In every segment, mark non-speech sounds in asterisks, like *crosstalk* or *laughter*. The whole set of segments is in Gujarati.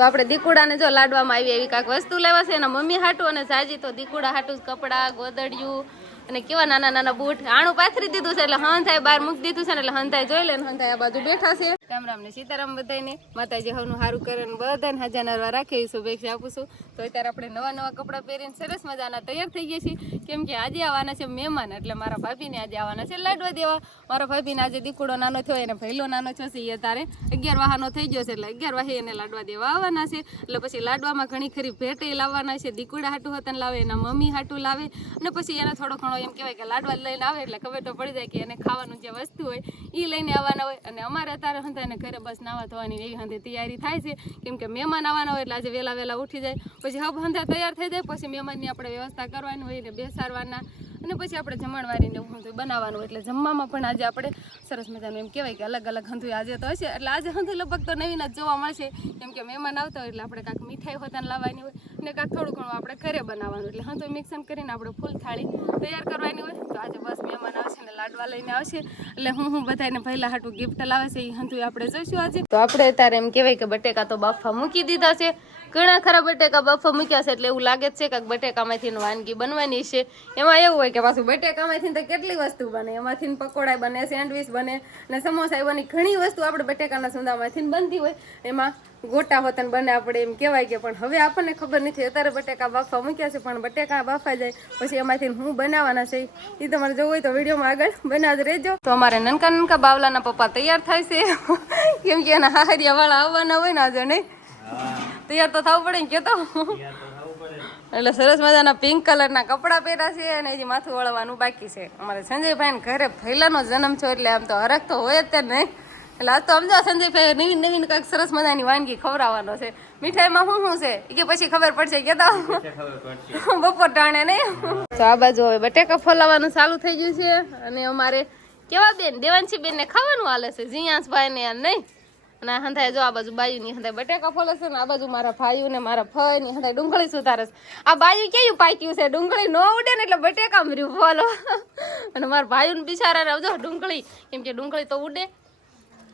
તો આપણે દીકુડાને જો લાડવામાં આવી એવી કાંઈક વસ્તુ લેવા છે, એના મમ્મી હાટું અને સાજી તો દીકુડા હાટું કપડાં, ગોદડિયું અને કેવા નાના નાના બૂટ. આણું પાથરી દીધું છે એટલે હન થાય બહાર મૂકી દીધું છે ને એટલે હંથાય જોઈ લે ને હન થાય આ બાજુ બેઠા છે. રામ રામ ને સીતારામ બધાને માતાજી હવનું સારું કરે ને બધાને હજા નરવા રાખે એવી શુભેચ્છા આપું છું. તો અત્યારે આપણે નવા નવા કપડાં પહેરીને સરસ મજાના તૈયાર થઈ ગયા છીએ. કેમ કે આજે આવવાના છે મહેમાન, એટલે મારા ભાભીને આજે આવવાના છે લાડવા દેવા. મારા ભાભીને આજે દીકડો નાનો થયો, એને ભૈલો નાનો થયો છે એ તારે અગિયાર વાહનો થઈ ગયો છે, એટલે અગિયાર વાહે એને લાડવા દેવા આવવાના છે. એટલે પછી લાડવામાં ઘણી ખરી ભેટે લાવવાના છે. દીકુડા હાટું હતા લાવે, એના મમ્મી હાટું લાવે. અને પછી એને થોડો ઘણો એમ કહેવાય કે લાડવા લઈને આવે, એટલે ખબર તો પડી જાય કે એને ખાવાનું જે વસ્તુ હોય એ લઈને આવવાના હોય. અને અમારે અત્યારે હતા અને ઘરે બસ નાવા ધોવાની એવી હંધે તૈયારી થાય છે. કેમ કે મહેમાન આવવાના હોય એટલે આજે વહેલા વહેલા ઉઠી જાય. પછી હબ હંધા તૈયાર થઈ જાય, પછી મહેમાનની આપણે વ્યવસ્થા કરવાની હોય ને બેસાડવાના. અને પછી આપણે જમણવારીને હંધું બનાવવાનું એટલે જમવામાં પણ આજે આપણે સરસ મજાનું એમ કહેવાય કે અલગ અલગ હંધું આજે તો હશે. એટલે આજે હંધું લગભગ તો નવીન જ જોવા મળશે. કેમ કે મહેમાન આવતા હોય એટલે આપણે કાંઈક મીઠાઈ હોતાને લાવવાની હોય અને કાંઈક થોડું ઘણું આપણે ઘરે બનાવવાનું એટલે હંધું મિક્સન કરીને આપણે ફૂલ થાળી તૈયાર કરવાની હોય. તો આજે બસ લાડવા લઈને આવશે. એટલે હું હું બધાને પહેલા હાટું ગિફ્ટ લાવે છે એ હંધું આપણે જોઈશું આજે. તો આપણે અત્યારે એમ કહેવાય કે બટેકા તો બાફા મૂકી દીધા છે. ઘણા ખરા બટેકા બાફા મૂક્યા છે, એટલે એવું લાગે છે કે બટેકામાંથી વાનગી બનવાની છે. એમાં એવું હોય કે પાછું બટેકામાંથી તો કેટલી વસ્તુ બને? એમાંથી પકોડા બને, સેન્ડવિચ બને અને સમોસા બને ઘણી વસ્તુ આપણે બટેકાના સુંદામાંથી બનતી હોય. એમાં ગોટા હોતન બને આપણે એમ કહેવાય કે પણ હવે આપણને ખબર નથી. અત્યારે બટેકા બાફવા મૂક્યા છે, પણ બટેકા બાફા જાય. પછી એમાંથી હું બનાવવાના છે એ તમારે જોવું હોય તો વિડીયોમાં આગળ બનાવી રહેજો. તો અમારે નનકા નનકા બાવલાના પપ્પા તૈયાર થાય છે. કેમ કે એના હારિયા વાળા આવવાના હોય ને આજે નહીં? તૈયાર તો થવું પડે ને કેતો. એટલે સરસ મજાના પિંક કલરના કપડાં પહેર્યા છે અને હજી માથું વળવાનું બાકી છે. અમારે સંજયભાઈને ઘરે ફૈલાનો જન્મ છો એટલે આમ તો હરખ તો હોય જ તે નહીં? એટલે આજ તો સમજો સંજયભાઈ નવીન નવીન કંઈક સરસ મજાની વાનગી ખવડાવવાનો છે. મીઠાઈમાં શું શું છે? કે પછી ખબર પડશે કે તો બપોર ટાણે નહીં. તો આ બાજુ હવે બટેકા ફોલાવવાનું ચાલુ થઈ ગયું છે અને અમારે કેવા બેન? દેવાંશી બેન ને ખાવાનું હાલે છે જીયાસભાઈ ને નહીં? અને આ હંધાય જો આ બાજુ બાયુની હંધાય બટેકા ફોલે છે ને આ બાજુ મારા ભાઈઓ ને મારા ફઈ ની હંધાય ડુંગળી સુધારે છે. આ બાયુ કેવું પાક્યું છે? ડુંગળી ન ઉડે ને એટલે બટેકા મર્યું ફોલો. અને મારા ભાઈઓને ને બિચારા જો ડુંગળી કેમ કે ડુંગળી તો ઉડે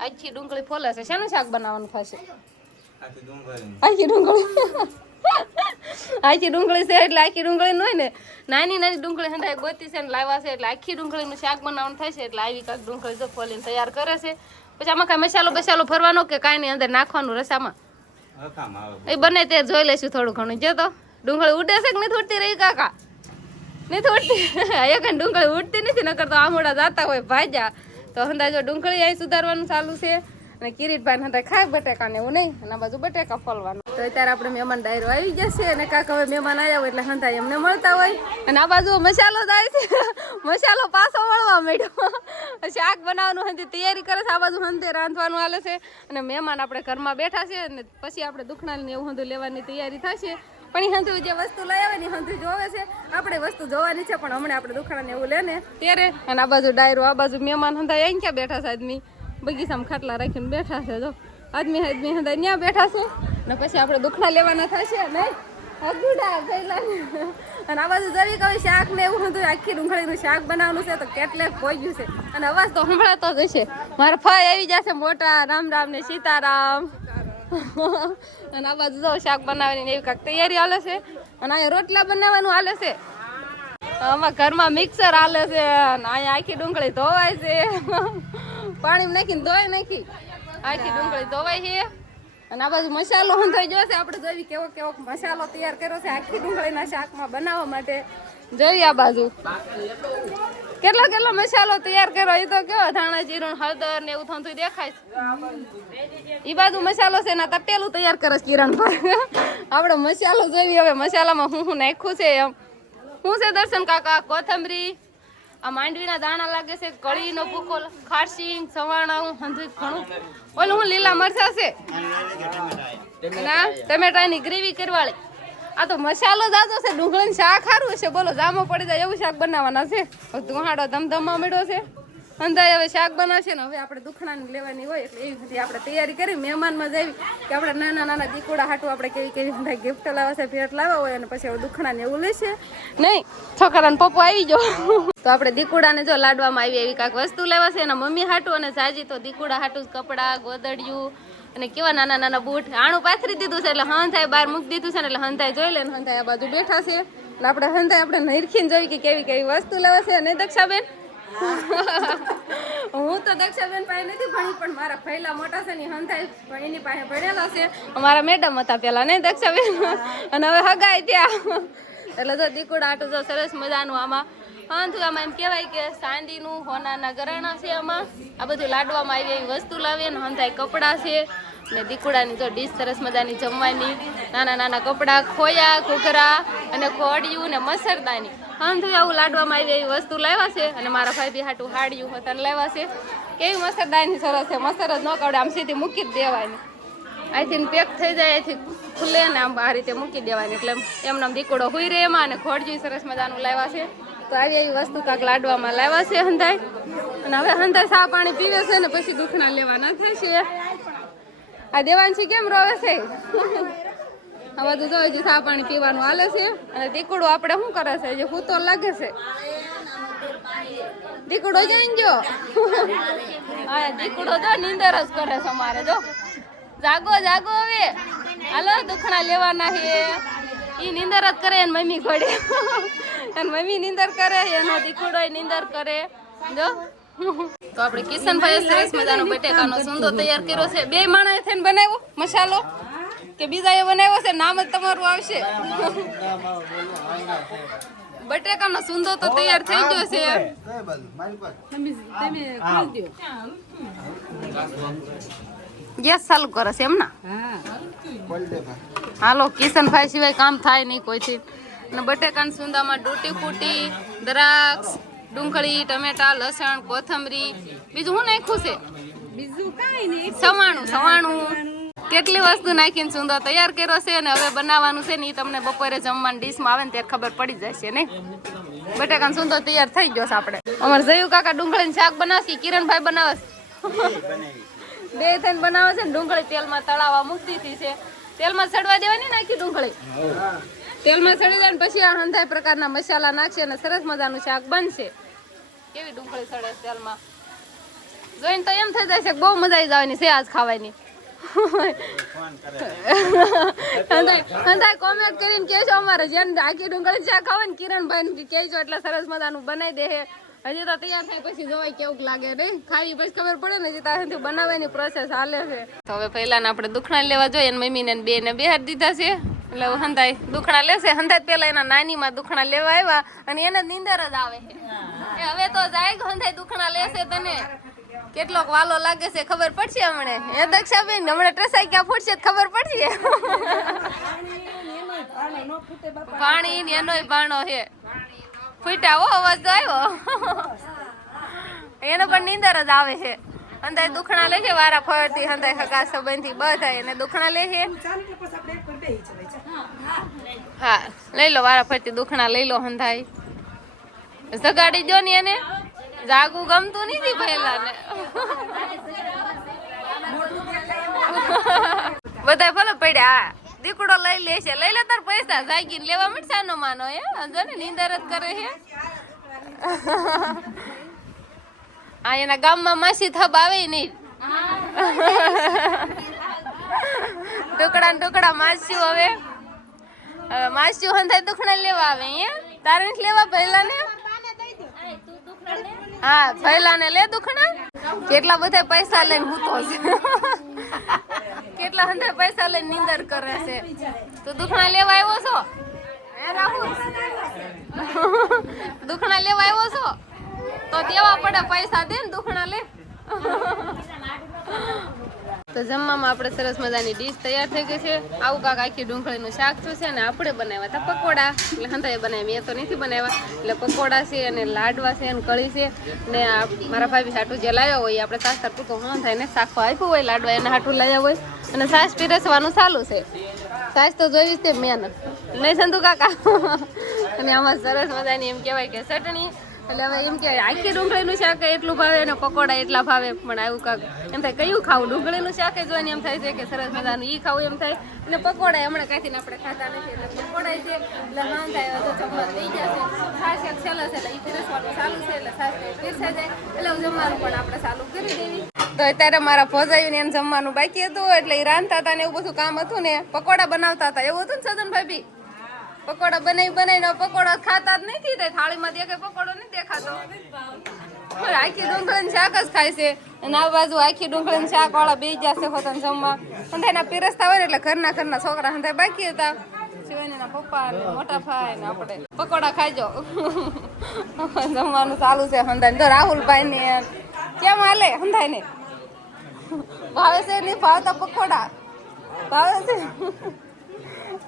આખી ડુંગળી ફોલે છે. શેનું શાક બનાવવાનું થશે? આખી ડુંગળી. આખી ડુંગળી છે એટલે આખી ડુંગળી ન હોય ને નાની નાની ડુંગળી હંધાય ગોતી છે ને લાવ્યા છે એટલે આખી ડુંગળીનું શાક બનાવવાનું થશે એટલે આવી કાંઈક ડુંગળી તો ફોલીને તૈયાર કરે છે. પછી આમાં કાંઈ મસાલો બસાલો ભરવાનો કે કાંઈ નહીં અંદર નાખવાનું રસામાં? એ બને તે જોઈ લઈશું થોડું ઘણું. જો તો ડુંગળી ઉડે છે કે નહીં ઉડતી રહી કાકા? નહીં ઉડતી? *laughs* એક ડુંગળી ઉડતી નથી નકર તો આમોડા જાતા હોય ભાજા. તો અંદાજો ડુંગળી અહીં સુધારવાનું ચાલુ છે અને કિરીટભાઈ હંદા ખાય બટેકા ને એવું નહીં. અને બાજુ બટેકા ફોલવાનું તો અત્યારે આપણે મહેમાન ડાયરો આવી જશે અને કાક હવે મહેમાન આવ્યા હોય એટલે હંદા એમને મળતા હોય. અને આ બાજુ મસાલો જાય છે. મસાલો પાછો વળવા માંડ્યો. શાક બનાવવાનું હંધી તૈયારી કરે છે. આ બાજુ હંધે રાંધવાનું હાલે છે. અને મહેમાન આપણે ઘરમાં બેઠા છે અને પછી આપણે દુખણાની એવું હંધું લેવાની તૈયારી થશે. પણ એ હંધુ જે વસ્તુ લઈ આવે ને હંધુ જોવે છે. આપણે વસ્તુ જોવાની છે, પણ હમણાં આપણે દુખાણાને એવું લે ને. ત્યારે? અને આ બાજુ ડાયરો, આ બાજુ મહેમાન હંધા અહીં ક્યાં બેઠા છે આદમી? બગીચામાં ખાટલા રાખીને બેઠા છે, જો. આદમી આદમી હંધા ત્યાં બેઠા છે? અને પછી આપણે દુખણા લેવાના થશે, નહીં? અગુડા પહેલા અને આ બાજુ જરી કહ્યું શાક ને એવું હતું આખી ડુંગળીનું શાક બનાવવાનું છે, તો કેટલે પહોંચ્યું છે. અને અવાજ તો સંભળાતો જ હશે. મારા ફાઈ આવી જશે મોટા રામ રામ ને સીતારામ. *laughs* અને આ બાજુ જો શાક બનાવવાની એવી કાંઈક તૈયારી હાલે છે. અને અહીંયા રોટલા બનાવવાનું હાલે છે. આમાં ઘરમાં મિક્સર હાલે છે અને અહીંયા આખી ડુંગળી ધોવાય છે. *laughs* પાણી નાખીને ધોઈ નાખી. આખી ડુંગળી ધોવાય છે. અને આ બાજુ મસાલો થઈ ગયો છે. આપણે જોઈ કેવો કેવો મસાલો તૈયાર કર્યો છે આખી ડુંગળીના શાકમાં બનાવવા માટે. જોઈ આ બાજુ. કેટલો કેટલો મસાલો તૈયાર કર્યો? એ તો કયો ધાણા જીરું હળદર ને એવું થતું દેખાય છે. ઈ બાજુ મસાલો છે ને તપેલું તૈયાર કરે છે પર *laughs* આપણે મસાલો જોઈએ હવે મસાલામાં હું હું નાખ્યું છે એમ. શું છે દર્શન કાકા? કોથમરી આ માંડવીના દાણા લાગે છે કળીનો ભૂકો ખારસી સવાણા હંધું ઘણું. ઓલું હું લીલા મરચા છે? ના ટમેટાની ગ્રેવી કરવાળી. આ તો મસાલો દાદો છે, ડુંગળીનું શાક સારું છે બોલો, જામો પડી જાય એવું શાક બનાવવાના છે. ધુહાડો ધમધમા મળ્યો છે. અંદાય હવે શાક બનાવશે ને હવે આપણે દુખણાની લેવાની હોય એટલે એવી બધી આપણે તૈયારી કરી, મહેમાનમાં જઈ કે આપણે નાના નાના દીકુડા હાટું આપણે કેવી કેવી બધા ગિફ્ટ લાવવા છે, ભેટ લાવવા હોય અને પછી હવે દુખણાને એવું લેશે. નહીં, છોકરાને પપ્પો આવી જાઓ તો આપણે દીકુડાને જો લાડવામાં આવી એવી કાંઈક વસ્તુ લેવા છે, એના મમ્મી હાટું અને સાજી તો દીકુડા હાટું કપડાં, ગોદડિયું અને કેવા નાના નાના બૂટ? આણું પાથરી દીધું છે એટલે હંધાય બહાર મૂકી દીધું છે ને એટલે હંધાય જોઈ લે ને હંધાય આ બાજુ બેઠા છે. એટલે આપણે હંધાય આપણે નરખીને જોઈ કે કેવી કેવી વસ્તુ લેવા છે. નહીં દક્ષાબેન? *laughs* હું તો દક્ષાબેન પાસે નથી ભણી પણ મારા પહેલા મોટા છે ને હંધાય પણ એની પાસે ભણેલા છે. અમારા મેડમ હતા પેલા નહીં દક્ષાબેન? અને હવે હગાય ત્યાં. એટલે જો દીકુડ આટું જો સરસ મજાનું આમાં હા તો આમાં એમ કહેવાય કે સાંડીનું હોનાના ગરાણા છે આમાં. આ બધું લાડવામાં આવી એવી વસ્તુ લાવીએ ને હંધાય કપડાં છે. ને દીકુડાની જો ડીશ સરસ મજાની જમવાની. નાના નાના કપડાં, ખોયા, ઘૂઘરા અને ખોડિયું ને મસરદાની. હંધું આવું લાડવામાં આવી એવી વસ્તુ લાવ્યા છે. અને મારા ભાઈ બી હાટું હાડિયું હતા લાવ્યા છે. કેવી મસરદાની સરસ છે. મસર જ ન કવડે, આમ સીધી મૂકી જ દેવાની. અહીંથી પેક થઈ જાય, અહીંથી ખુલ્લે ને આમ આ રીતે મૂકી દેવાની. એટલે એમને આમ દીકડો હુઈ રહે એમાં અને ખોડજી સરસ મજાનું લાવ્યા છે. તો આવી એવી વસ્તુ કાંક લાડવામાં લાવ્યા છે હંધાય. અને હવે હંધાય સા પાણી પીવે છે ને પછી દુખણા લેવાના થશે. આ દેવાંશી કેમ રોવે છે? આ બધું જો હજી સા પાણી પીવાનું હાલે છે. અને દીકડો આપણે શું કરે છે? જે હું તો લાગે છે. દીકડો જોઈ ગયો? હા, દીકડો તો નીંદર જ કરે છે અમારે, જો. જાગો જાગો હવે. હાલો, દુખણા લેવાના છે. એ નીંદર જ કરે મમ્મી ઘોડે. એની મમ્મી નિંદર કરે એનો દીકડો નિંદર કરે. જો. તો આપણે કિશનભાઈ સરસ મજાનો બટેકાનો સુંદો તૈયાર કર્યો છે. બે માણસે થઈને બનાવ્યો મસાલો કે બીજા એ બનાવ્યો છે નામ જ તમારું આવશે. બટેકાનો સુંદો તો તૈયાર થઈ ગયો છે. ગેસ ચાલુ કરે છે એમ ના હાલો કિશનભાઈ સિવાય કામ થાય નહીં કોઈથી. અને બટેકાના સુંદામાં ડૂટી ફૂટી દ્રાક્ષ ડુંગળી ટમેટા લસણ કોથમરી બીજું શું નાખ્યું છે? બીજું કાંઈ નહીં સવાણું સવાણું. કેટલી વસ્તુ નાખીને સુંદર તૈયાર કર્યો છે અને હવે બનાવવાનું છે ને એ તમને બપોરે જમવાની ડીશમાં આવે ને ત્યારે ખબર પડી જશે ને? બટેકાનો સુંદર તૈયાર થઈ ગયો છે આપણે. અમારે જયું કાકા ડુંગળીનું શાક બનાવશે કિરણભાઈ બનાવે છે. બે થઈને બનાવે છે ને ડુંગળી તેલમાં તળાવા મૂકી દીધી છે. તેલમાં ચડવા દેવાની નાખી ડુંગળી? તેલમાં સડી જાય પછી આ હંધાય પ્રકારના મસાલા નાખશે અને સરસ મજાનું શાક બનશે. કેવી ડુંગળી સડે તેલમાં? જોઈને તો એમ થઈ જાય છે બહુ મજા આવી જવાની છે આજ ખાવાની. કોમેન્ટ કરીને કહેજો અમારે જેને આખી ડુંગળી શાક ખાવે ને કિરણભાઈ કહેજો એટલે સરસ મજાનું બનાવી દે હજી તો તૈયાર થાય પછી જોવાય કેવું લાગે ને. ખાઈ પછી ખબર પડે ને હજી ત્યાંથી બનાવવાની પ્રોસેસ હાલે છે. હવે પહેલા આપણે દુખણા લેવા જોઈએ મમ્મી ને બે ને દીધા છે. એટલે હંધાય દુખણા લેશે. હંધાય પેલા એના નાની માં દુખણા લેવા આવ્યા અને એને નીંદર જ આવે. છે હવે તો જાય હંધાય દુખણા લેશે તને. કેટલોક વાલો લાગે છે, ખબર પડશે હમણે. એ દક્ષાબેન, હમણે ટ્રેસાઈ ક્યાં ફૂટશે ખબર પડશે. પાણી ને એનોય ભાણો છે. ફૂટ્યા હો, અવાજ તો આવ્યો. એને પણ નીંદર જ આવે છે. અંદર દુખણા લે છે વારા ફરતી અંદર હગા સંબંધી બધા એને દુખણા લે છે હા, લઈ લો, વારા ફરતી દુખણા લઈ લો હંધાઈ. જગાડી દો ને એને. જાગવું ગમતું નથી પહેલા ને બધા ભલે પડ્યા. દીકડો લઈ લે છે. લઈ લે તાર પૈસા. જાગીને લેવા મળશે નો માનો, હે? જો ને નિંદર જ કરે છે આ એના ગામમાં માસી થબ આવે નહીં. ટુકડા ટુકડા માસ્યું હવે. માસ્યું હંધાય દુખણા લેવા આવે અહીંયા. તારે નથી લેવા પહેલા ને હા પહેલા ને લે દુખણા. કેટલા બધા પૈસા લઈને હૂતો છે. કેટલા હંધાય પૈસા લઈને નીંદર કરે છે. તો દુખણા લેવા આવ્યો છો? દુખણા લેવા આવ્યો છો? તો દેવા પડે પૈસા દે ને દુખણા લે. તો જમવામાં આપણે સરસ મજાની ડીશ તૈયાર થઈ ગઈ છે. આવું કાંક આખી ડુંગળીનું શાક છે અને આપણે બનાવ્યા હતા પકોડા. એટલે હંતાએ બનાવ્યા, મેં તો નથી બનાવ્યા. એટલે પકોડા છે અને લાડવા છે અને કળી છે. ને મારા ભાભી હાટું જે લાવ્યા હોય આપણે સાસ્તર ટૂંકો ન થાય ને શાખો આપ્યું હોય, લાડવા એને હાટું લાવ્યા હોય. અને સાસ પીરસવાનું ચાલુ છે. સાસ તો જોઈ છે મેન નહીં સંતુ કાકા? અને આમાં સરસ મજાની એમ કહેવાય કે ચટણી એટલે હવે એમ કે આખી ડુંગળીનું શાક એટલું ભાવે અને પકોડા એટલા ભાવે. પણ આવું કાક એમ થાય, કયું ખાવું? ડુંગળીનું શાક જોઈને એમ થાય છે કે સરસ મજાનું ઈ ખાવું એમ થાય. અને પકોડા હમણાં કાંઈથી આપણે ખાતા નથી. એટલે પકોડા છે, એટલે હા થાય તો જમવા થઈ જશે ખાસ એક છેલ્લો છે, એટલે ઈ પીરસવાનું ચાલુ છે, એટલે ખાસ પીરસાઈ જાય. એટલે જમવાનું પણ આપણે ચાલુ કરી દેવી. તો અત્યારે મારા ભોજાઈને એમ જમવાનું બાકી હતું, એટલે એ રાંધતા હતા ને એવું બધું કામ હતું ને, પકોડા બનાવતા હતા. એવું હતું ને સજન ભાભી પકોડા બનાવી બનાવીને પકોડા ખાતા જ નથી તે થાળીમાં દેખે પકોડો નથી દેખાતો. આખી ડુંગળીનું શાક જ ખાય છે. અને આ બાજુ આખી ડુંગળીનું શાક વાળા બે જશે હોતા જમવા. હંધાઈના પીરસતા હોય એટલે ઘરના ઘરના છોકરા હંધાઈ બાકી હતા. શિવાનીના પપ્પા ને મોટા ભાઈ ને આપણે. પકોડા ખાઈજો. જમવાનું ચાલુ છે હંધાઈ તો રાહુલભાઈ ને કેમ હાલે હંધાઈ ને ભાવે છે નહીં? ભાવતા પકોડા? ભાવે છે?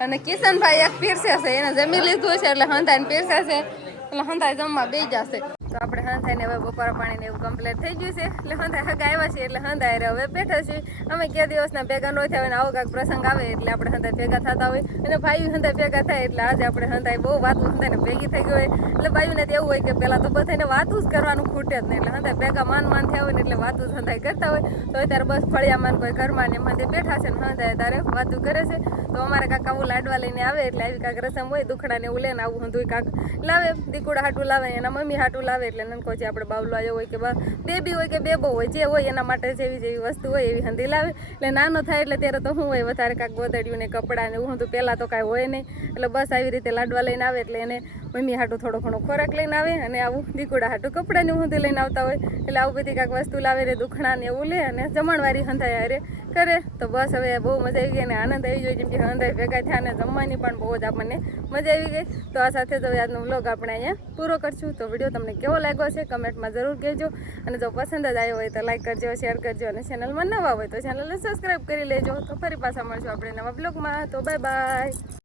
અને કિશનભાઈ એક પીરસે છે, એને જમી લીધું છે એટલે હંધાઈને પીરસે છે, એટલે હંધાઈ જમવા બે જશે. તો આપણે હંધાઈને હવે બપોરા પાણી ને એવું કમ્પ્લીટ થઈ ગયું છે. એટલે હંધાઈ હગા આવ્યા છીએ, એટલે હંધાઈ રે હવે બેઠા છીએ. અમે ક્યાં દિવસના ભેગા ન થયા હોય ને આવો કાંઈક પ્રસંગ આવે એટલે આપણે હંધાઈ ભેગા થતા હોય. અને ભાઈઓ હંધાઈ ભેગા થાય એટલે આજે આપણે હંધાઈ બહુ વાતું હંધાઈને ભેગી થઈ ગઈ હોય. એટલે ભાઈઓને એવું હોય કે પહેલાં તો બધાને વાતું જ કરવાનું ખૂટે જ નહીં. એટલે હંધાઈ ભેગા માન માન થયા હોય ને એટલે વાતું જ હંધાઈ કરતા હોય. તો અત્યારે બસ ફળિયામાં માન કોઈ ઘરમાં ને તે બેઠા છે ને હંધાઈ તારે વાતું કરે છે. તો અમારે કાંક આવું લાડવા લઈને આવે એટલે આવી કાંક રસમ હોય, દુખડા ને એવું લઈને આવું હંધુય કાંક લાવે. દીકુડા હાટું લાવે, એના મમ્મી હાટું લાવે. એટલે નનકો જે આપણે બાવલો આવ્યો હોય કે બેબી હોય કે બેબો હોય, જે હોય એના માટે જેવી જેવી વસ્તુ હોય એવી હંધી લાવે. એટલે નાનો થાય એટલે ત્યારે તો શું હોય, વધારે કાંક ગોદડ્યું ને કપડાં ને હું તો પહેલાં તો કાંઈ હોય નહીં. એટલે બસ આવી રીતે લાડવા લઈને આવે એટલે એને મમ્મી હાટું થોડો ઘણો ખોરાક લઈને આવે અને આવું દીકુડા હાટું કપડાં ને લઈને આવતા હોય. એટલે આવું બધી કાંઈક વસ્તુ લાવે ને દુખણા ને એવું લે અને જમણવારી હંધાય અરે કરે. તો બસ હવે બહુ મજા આવી ગઈ અને આનંદ આવી ગયો. જેમ કે હંધાઈ ભેગા થયા અને જમવાની પણ બહુ જ આપણને મજા આવી ગઈ. તો આ સાથે હવે આજનો વ્લોગ આપણે અહીંયા પૂરો કરશું. તો વીડિયો તમને કેવો લાગ્યો છે કમેન્ટમાં જરૂર કહેજો. અને જો પસંદ જ આવ્યો હોય તો લાઈક કરજો શેર કરજો અને ચેનલમાં નવા હોય તો ચેનલને સબસ્ક્રાઈબ કરી લેજો. તો ફરી પાછા મળશું આપણે નવા બ્લોગમાં તો બાય બાય